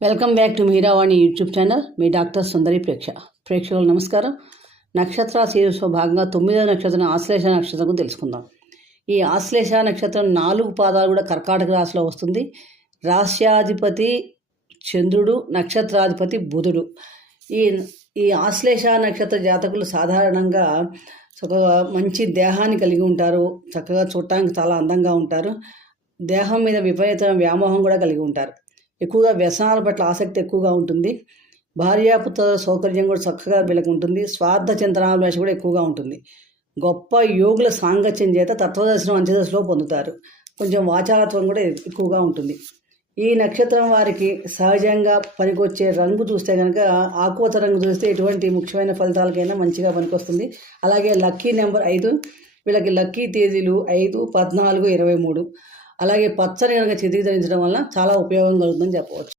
Welcome back to Meeravani YouTube channel. మీ doctor Sundari ప్రేక్షకులు నమస్కారం. నక్షత్ర సిరీస్లో భాగంగా 9వ నక్షత్రం ఆశ్లేష నక్షత్రం తెలుసుకుందాం. ఈ ఆశ్లేష నక్షత్రం 4 పాదాలు కూడా కర్కాటక రాశిలో వస్తుంది. రాశ్యాధిపతి చంద్రుడు, నక్షత్రాధిపతి బుధుడు. ఈ ఈ ఆశ్లేష నక్షత్ర జాతకులు సాధారణంగా చక్కగా మంచి దేహాన్ని కలిగి ఉంటారు. చక్కగా చూడటానికి చాలా అందంగా ఉంటారు. దేహం మీద విపరీతమైన వ్యామోహం కూడా కలిగి ఉంటారు. ఎక్కువగా వ్యసనాల పట్ల ఆసక్తి ఎక్కువగా ఉంటుంది. భార్యాపుత్రుల సౌకర్యం కూడా చక్కగా వీళ్ళకి ఉంటుంది. స్వార్థ చింతనాభిలాష కూడా ఎక్కువగా ఉంటుంది. గొప్ప యోగుల సాంగత్యం చేత తత్వదర్శనం అంత్యదశలో పొందుతారు. కొంచెం వాచాలత్వం కూడా ఎక్కువగా ఉంటుంది. ఈ నక్షత్రం వారికి సహజంగా పనికొచ్చే రంగు చూస్తే కనుక ఆకుపచ్చ రంగు చూస్తే ఎటువంటి ముఖ్యమైన ఫలితాలకైనా మంచిగా పనికొస్తుంది. అలాగే లక్కీ నెంబర్ 5, వీళ్ళకి లక్కీ తేదీలు 5, 14, 23. అలాగే పచ్చని కనుక చిత్రీకరించడం వల్ల చాలా ఉపయోగం కలుగుతుందని చెప్పవచ్చు.